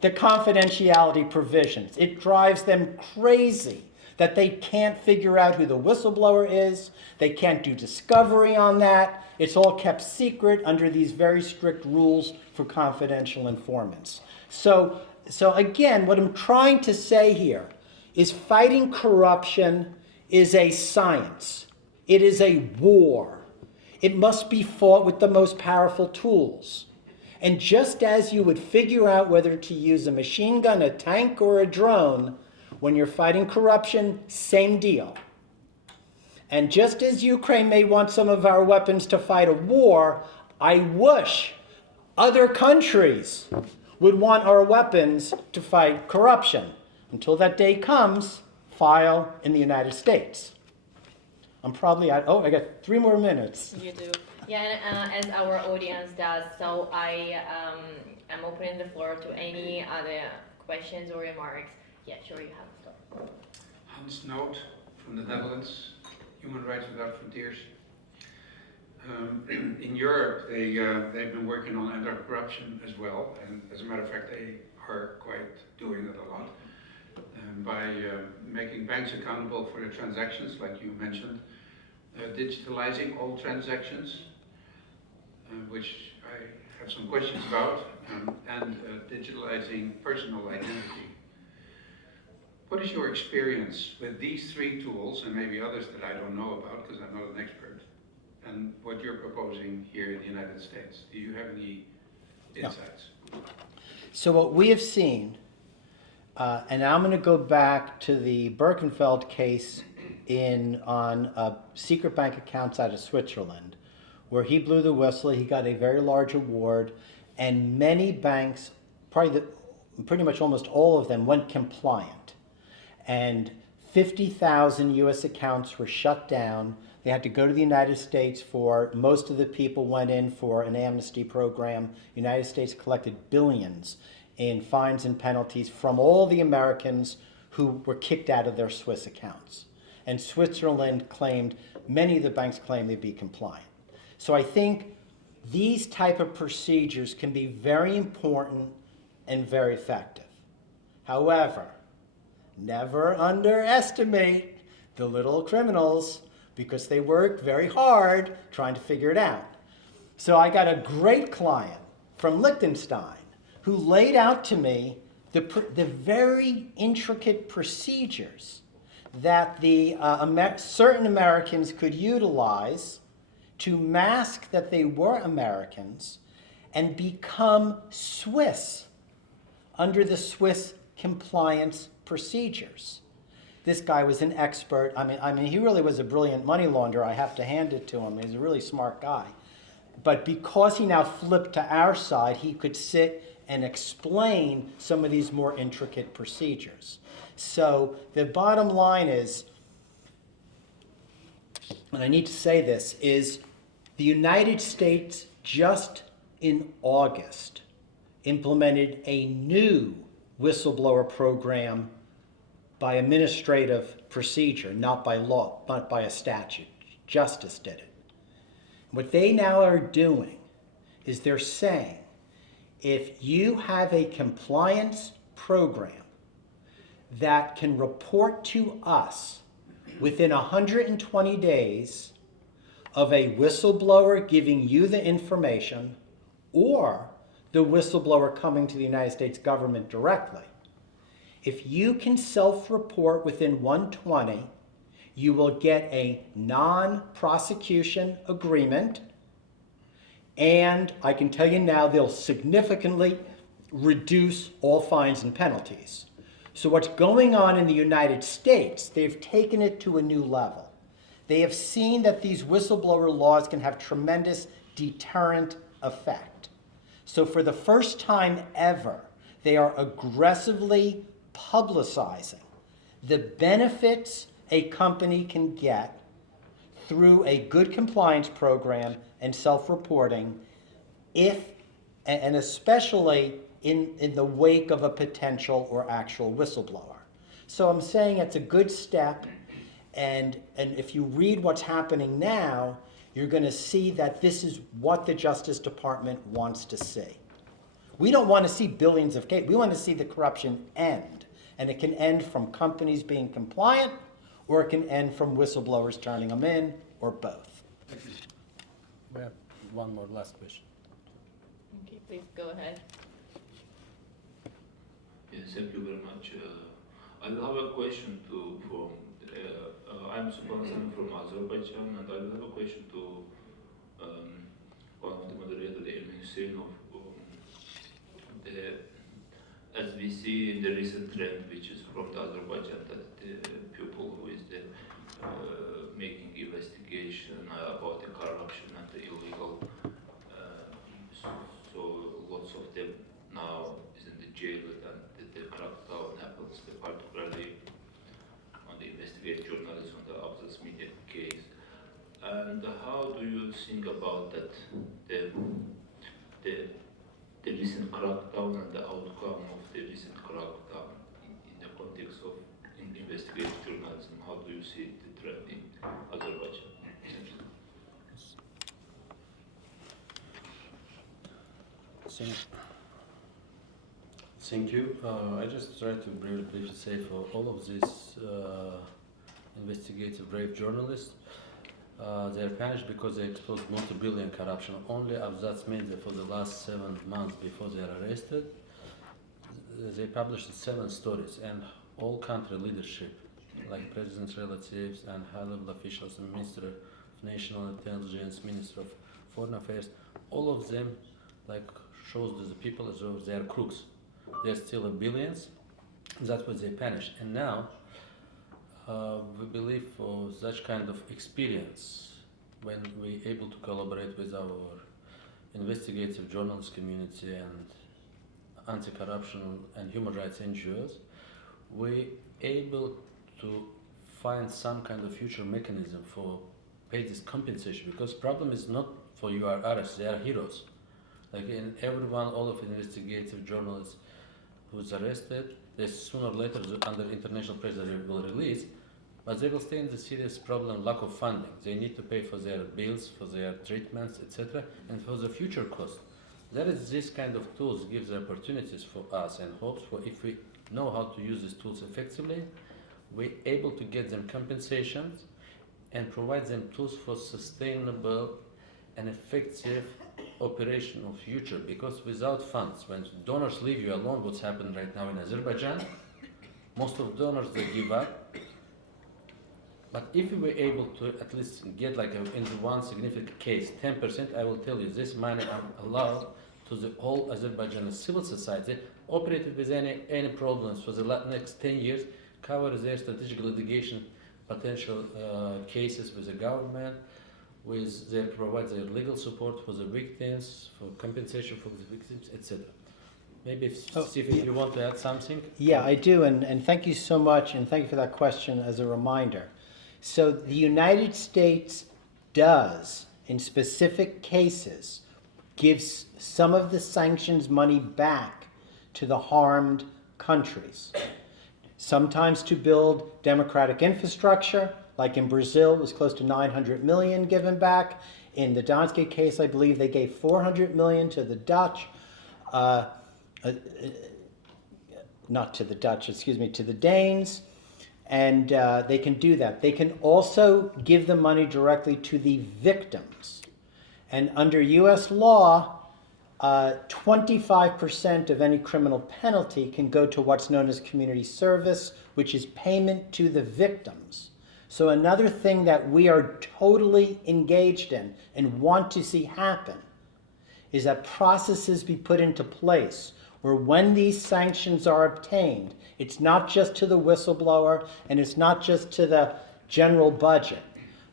the confidentiality provisions. It drives them crazy that they can't figure out who the whistleblower is, they can't do discovery on that, it's all kept secret under these very strict rules for confidential informants. So again, what I'm trying to say here is fighting corruption is a science. It is a war. It must be fought with the most powerful tools. And just as you would figure out whether to use a machine gun, a tank, or a drone, when you're fighting corruption, same deal. And just as Ukraine may want some of our weapons to fight a war, I wish other countries would want our weapons to fight corruption. Until that day comes, file in the United States. I'm probably at, I got 3 more minutes. You do. Yeah, and as our audience does, so I am opening the floor to any other questions or remarks. Yeah, sure, you have the floor. Hans Noot from the Netherlands, Human Rights Without Frontiers. In Europe, they've been working on anti-corruption as well, and as a matter of fact, they are quite doing it a lot by making banks accountable for their transactions, like you mentioned, digitalizing all transactions, which I have some questions about, and digitalizing personal identity. What is your experience with these 3 tools, and maybe others that I don't know about because I'm not an expert, and what you're proposing here in the United States? Do you have any insights? No. So what we have seen, and I'm going to go back to the Birkenfeld case on secret bank accounts out of Switzerland, where he blew the whistle, he got a very large award, and many banks, pretty much almost all of them, went compliant. And 50,000 US accounts were shut down. They had to go to the United States most of the people went in for an amnesty program. The United States collected billions in fines and penalties from all the Americans who were kicked out of their Swiss accounts. And Switzerland many of the banks claimed they'd be compliant. So I think these type of procedures can be very important and very effective. However, never underestimate the little criminals, because they work very hard trying to figure it out. So I got a great client from Liechtenstein who laid out to me the very intricate procedures that certain Americans could utilize to mask that they were Americans and become Swiss under the Swiss compliance procedures. This guy was an expert. I mean, he really was a brilliant money launderer. I have to hand it to him. He's a really smart guy. But because he now flipped to our side, he could sit and explain some of these more intricate procedures. So the bottom line is, and I need to say this, is the United States just in August implemented a new whistleblower program by administrative procedure, not by law, but by a statute. Justice did it. What they now are doing is they're saying, if you have a compliance program that can report to us within 120 days of a whistleblower giving you the information, or the whistleblower coming to the United States government directly, if you can self-report within 120, you will get a non-prosecution agreement, and I can tell you now they'll significantly reduce all fines and penalties. So what's going on in the United States, they've taken it to a new level. They have seen that these whistleblower laws can have tremendous deterrent effect. So for the first time ever, they are aggressively publicizing the benefits a company can get through a good compliance program and self-reporting, and especially in the wake of a potential or actual whistleblower. So I'm saying it's a good step, and if you read what's happening now, you're going to see that this is what the Justice Department wants to see. We don't want to see billions of cases. We want to see the corruption end. And it can end from companies being compliant or it can end from whistleblowers turning them in, or both. We have one more last question. Okay, please go ahead. Yes, thank you very much. I have a question I'm Supan from Azerbaijan, and I have a question to one of the moderators, Emin Hussein, as we see in the recent trend, which is from the Azerbaijan, that the people who is making investigation about the corruption and the illegal, so lots of them now is in the jail, and the crackdown happens, particularly on the investigative journalists on the Abzas media case. And how do you think about that, the recent crackdown and the outcome of the recent crackdown in the context of investigative journalism? How do you see the trend in Azerbaijan? Thank you. I just try to briefly say for all of these investigative brave journalists, they are punished because they exposed multi-billion corruption. Only Abzats media for the last 7 months before they are arrested, they published 7 stories, and all country leadership, like president's relatives and high-level officials, and Minister of National Intelligence, Minister of Foreign Affairs, all of them shows to the people as though they are crooks. They are still billions. That's what they punished. And now we believe for such kind of experience, when we able to collaborate with our investigative journalist community and anti-corruption and human rights NGOs, we able to find some kind of future mechanism for pay this compensation, because problem is not for you or others, they are heroes. Like in everyone, all of investigative journalists who's arrested, they sooner or later under international pressure they will release, but they will stay in the serious problem, lack of funding. They need to pay for their bills, for their treatments, etc., and for the future cost. That is, this kind of tools gives opportunities for us and hopes for, if we know how to use these tools effectively, we're able to get them compensations and provide them tools for sustainable and effective operational future. Because without funds, when donors leave you alone, what's happened right now in Azerbaijan, most of donors, they give up. But if we were able to at least get in one significant case, 10%, I will tell you, this money allowed to the whole Azerbaijani civil society, operated with any problems for the next 10 years, cover their strategic litigation potential cases with the government, they provide their legal support for the victims, for compensation for the victims, etc. Maybe, Steve, if you want to add something? Yeah, I do, and thank you so much, and thank you for that question as a reminder. So the United States does, in specific cases, gives some of the sanctions money back to the harmed countries. Sometimes to build democratic infrastructure, like in Brazil, it was close to 900 million given back. In the Danske case, I believe they gave 400 million to the Dutch, not to the Dutch, excuse me, to the Danes. And they can do that. They can also give the money directly to the victims. And under US law, 25% of any criminal penalty can go to what's known as community service, which is payment to the victims. So another thing that we are totally engaged in and want to see happen is that processes be put into place where when these sanctions are obtained, it's not just to the whistleblower and it's not just to the general budget,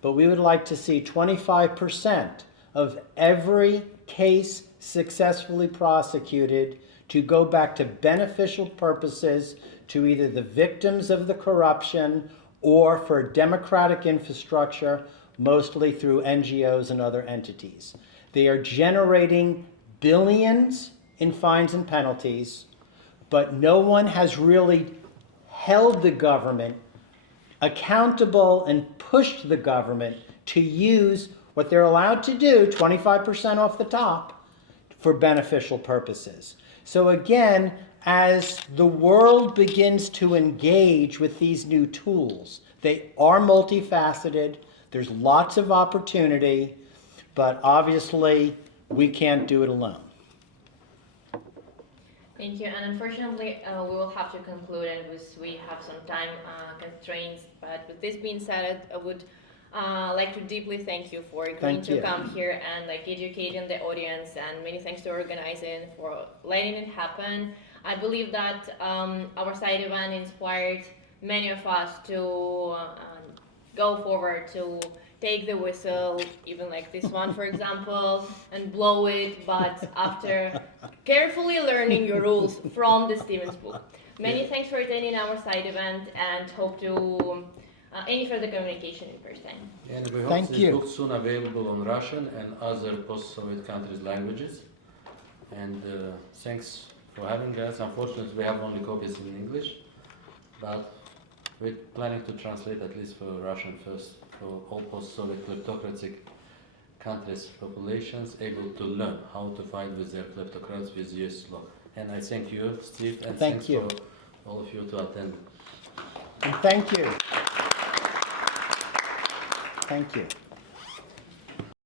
but we would like to see 25% of every case successfully prosecuted to go back to beneficial purposes to either the victims of the corruption or for democratic infrastructure, mostly through NGOs and other entities. They are generating billions in fines and penalties, but no one has really held the government accountable and pushed the government to use what they're allowed to do, 25% off the top, for beneficial purposes. So again, as the world begins to engage with these new tools, They are multifaceted. There's lots of opportunity, but obviously we can't do it alone. Thank you. And unfortunately, we will have to conclude, and we have some time constraints. But with this being said, I would like to deeply thank you for agreeing to come here and like educating the audience, and many thanks to organizing for letting it happen. I believe that our side event inspired many of us to go forward, to take the whistle, even like this one, for example, and blow it, but after carefully learning your rules from the Stevens book. Many thanks for attending our side event, and hope to any further communication in person. And we hope Thank this you. book soon available on Russian and other post-Soviet countries' languages. And thanks for having us. Unfortunately, we have only copies in English, but we're planning to translate at least for Russian first, for all post-Soviet kleptocratic countries' populations able to learn how to fight with their kleptocrats with US law. And I thank you, Steve, and thanks for all of you to attend. And thank you. Thank you.